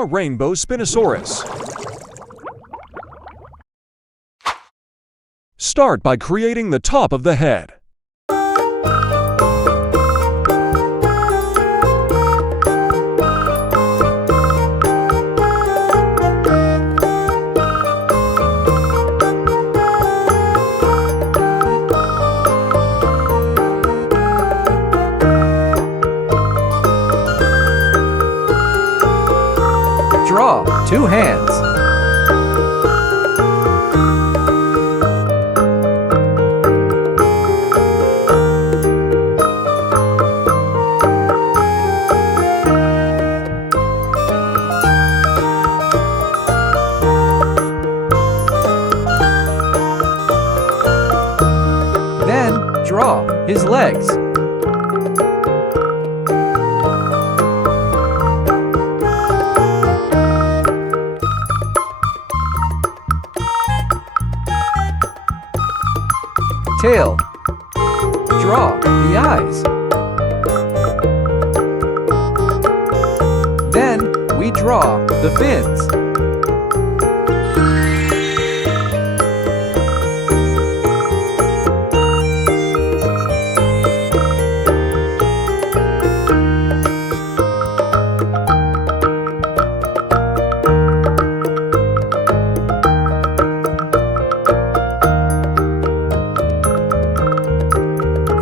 Draw Rainbow Spinosaurus. Start by creating the top of the head. Draw 2 hands. Then draw his legs. Tail. Draw the eyes. Then we draw the fins.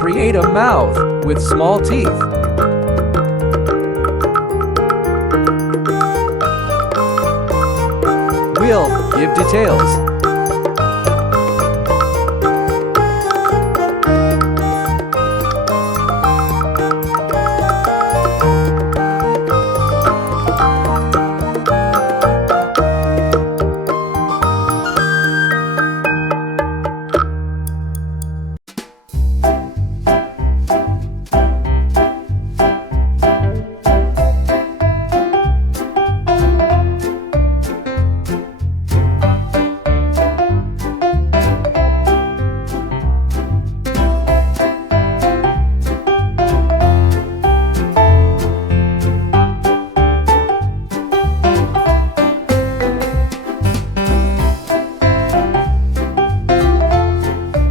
Create a mouth with small teeth. We'll give details.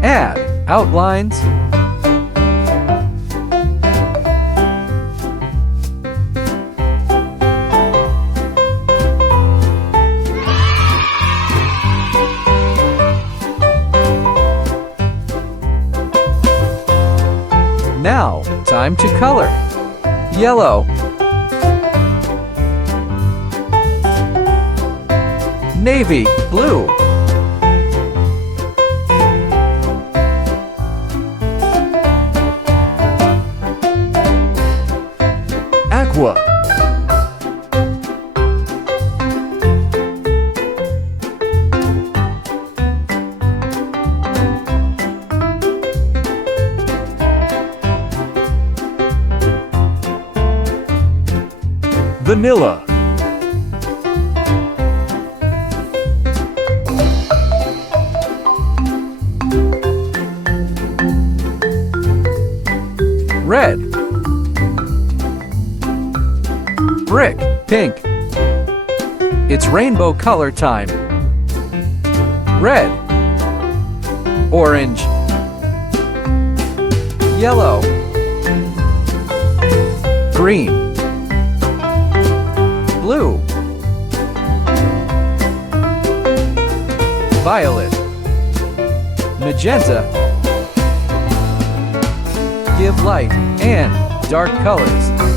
Add outlines. Now, time to color. Yellow. Navy blue. Aqua. Vanilla. Red. Brick, pink. It's rainbow color time. Red. Orange. Yellow. Green. Blue. Violet. Magenta. Give light and dark colors.